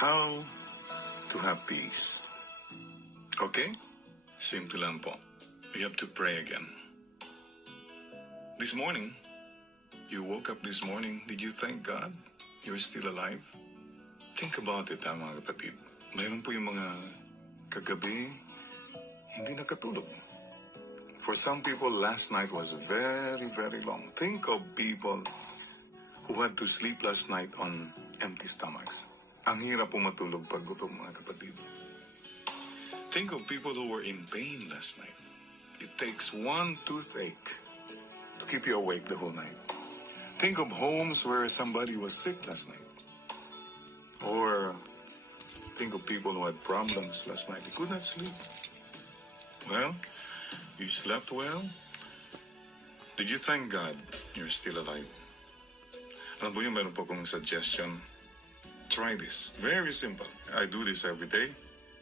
How to have peace. Okay? Simple lang po. You have to pray again. This morning, you woke up this morning, did you thank God you're still alive? Think about it, mga kapatid. Mayroon po yung mga kagabi, hindi nakatulog. For some people, last night was very, very long. Think of people who had to sleep last night on empty stomachs. Ang hirap po matulog pag gutom, mga kapatid. Think of people who were in pain last night. It takes one toothache to keep you awake the whole night. Think of homes where somebody was sick last night. Or think of people who had problems last night. They could not sleep. Well, you slept well. Did you thank God you're still alive? Alam po yung meron po akong suggestion. Try this. Very simple. I do this every day.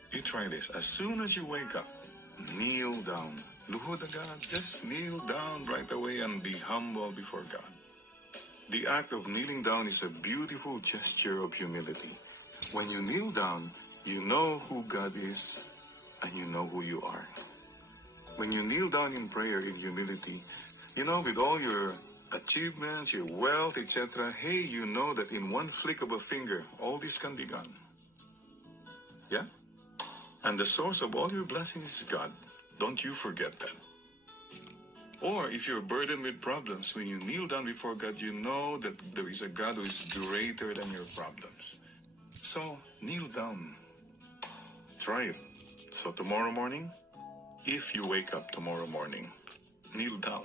You try this. As soon as you wake up, kneel down. Luhod agad. Just kneel down right away and be humble before God. The act of kneeling down is a beautiful gesture of humility. When you kneel down, you know who God is and you know who you are. When you kneel down in prayer in humility, you know, with all your achievements, your wealth, etc., hey, you know that in one flick of a finger, all this can be gone. Yeah? And the source of all your blessings is God. Don't you forget that. Or if you're burdened with problems, when you kneel down before God, you know that there is a God who is greater than your problems. So, kneel down. Try it. So tomorrow morning, if you wake up tomorrow morning, kneel down.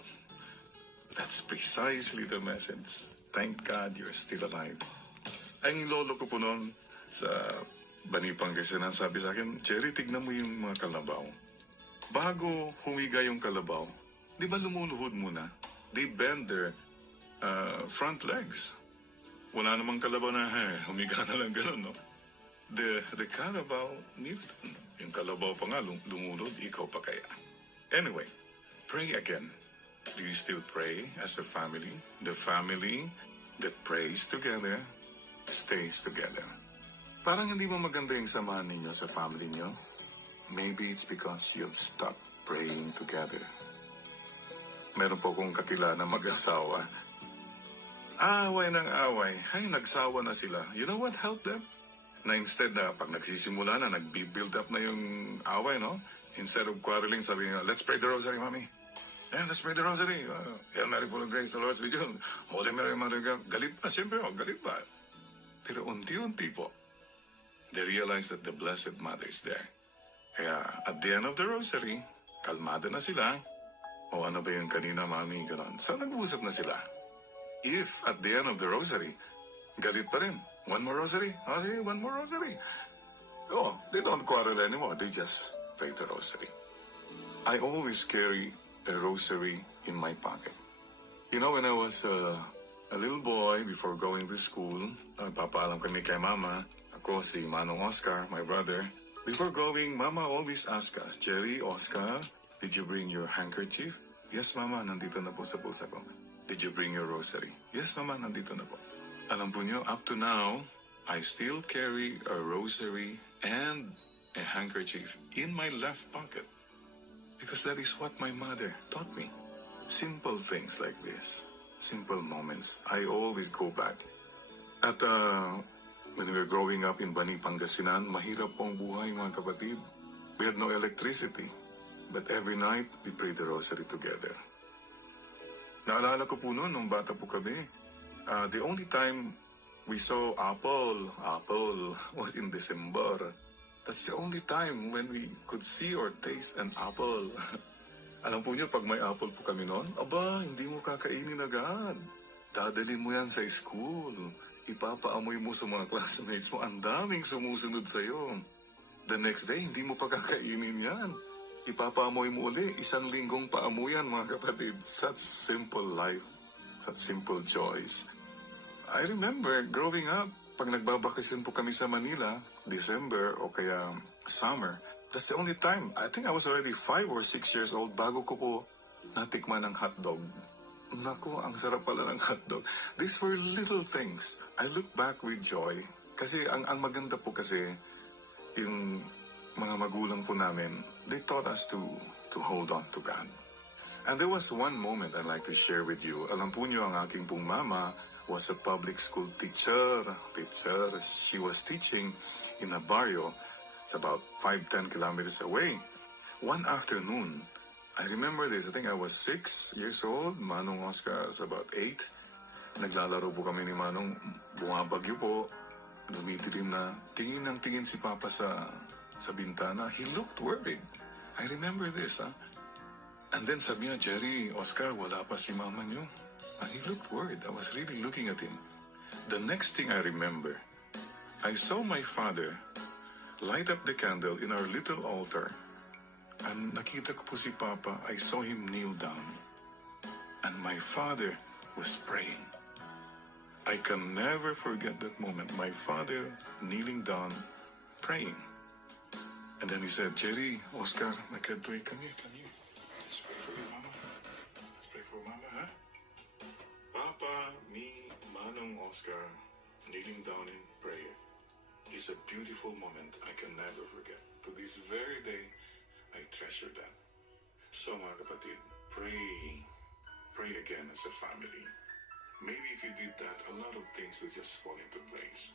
That's precisely the message. Thank God you're still alive. Ang lolo ko po noon sa Bani Pangasinan, sabi sa akin, Cherry, tignan mo yung mga kalabaw. Bago humiga yung kalabaw, di ba lumuluhod muna? They bend their front legs. Wala namang kalabaw na, humiga na lang gano'n, no? The kalabaw needs, yung kalabaw pa nga lumulod, ikaw pa kaya. Anyway, pray again. Do you still pray as a family? The family that prays together stays together. Parang hindi mo maganda yung samahan ninyo sa family nyo. Maybe it's because you've stopped praying together. Meron po kong kakilala mag-asawa. Away ng away. Ay, nagsawa na sila. You know what helped them? Na instead na pag nagsisimula na, nag-build up na yung away, no? Instead of quarreling, sabi nyo, let's pray the rosary, mommy. Yeah, let's pray the rosary. Hail Mary, full of grace, the Lord is with you. Holy Mary, Mother of God. Galit pa, siyempre, galit pa. Pero unti-unti po, they realize that the Blessed Mother is there. Kaya, at the end of the rosary, kalmada na sila. O ano ba yung kanina, mami, gano'n. So, nag-uusap na sila. If, at the end of the rosary, galit pa rin. One more rosary? Oh, sige, one more rosary. Oh, they don't quarrel anymore. They just pray the rosary. I always carry a rosary in my pocket. You know, when I was a little boy, before going to school, papaalam kami kay Mama, ako si Manong Oscar, my brother. Before going, Mama always ask us, Jerry, Oscar, did you bring your handkerchief? Yes, Mama, nandito na po sa bulsa ko. Did you bring your rosary? Yes, Mama, nandito na po. Alam po nyo, up to now, I still carry a rosary and a handkerchief in my left pocket. Because that is what my mother taught me. Simple things like this. Simple moments. I always go back. At when we were growing up in Bani Pangasinan, mahirap pong buhay, mga kapatid. We had no electricity. But every night, we prayed the rosary together. Naalala ko po noon, nung bata po kami, the only time we saw apple was in December. That's the only time when we could see or taste an apple. Alam po niyo, pag may apple po kami noon, aba, hindi mo kakainin agad. Dadalhin mo yan sa school. Ipapaamoy mo sa mga classmates mo. Ang daming sumusunod sa'yo. The next day, hindi mo pa kakainin yan. Ipapaamoy mo uli. 1 linggong paamuyan, mga kapatid. Such simple life. Such simple joys. I remember growing up, pag nagbabakasyon po kami sa Manila, December o kaya summer, that's the only time. I think I was already 5 or 6 years old bago ko po natikman ng hotdog. Naku, ang sarap pala ng hotdog. These were little things. I look back with joy Kasi ang maganda po kasi, yung mga magulang po namin, they taught us to hold on to God. And there was one moment I'd like to share with you. Alam po niyo, ang aking pong mama was a public school teacher. She was teaching in a barrio. It's about 5-10 kilometers away. One afternoon, I remember this. I think I was 6 years old. Manong Oscar was about 8. Naglalaro po kami ni Manong. Bumabagyo po. Dumidilim na. Tingin ng tingin si Papa sa bintana. He looked worried. I remember this, And then sabi niya, Jerry, Oscar, wala pa si mama niyo. And he looked worried. I was really looking at him. The next thing I remember, I saw my father light up the candle in our little altar. And nakita ko po si Papa. I saw him kneel down. And my father was praying. I can never forget that moment. My father kneeling down, praying. And then he said, Jerry, Oscar, my kid, come here. Let's pray for your mama. Let's pray for mama, huh? Papa, me, Manong, Oscar, kneeling down in prayer is a beautiful moment I can never forget. To this very day, I treasure that. So mga kapatid, pray again as a family. Maybe if you did that, a lot of things will just fall into place.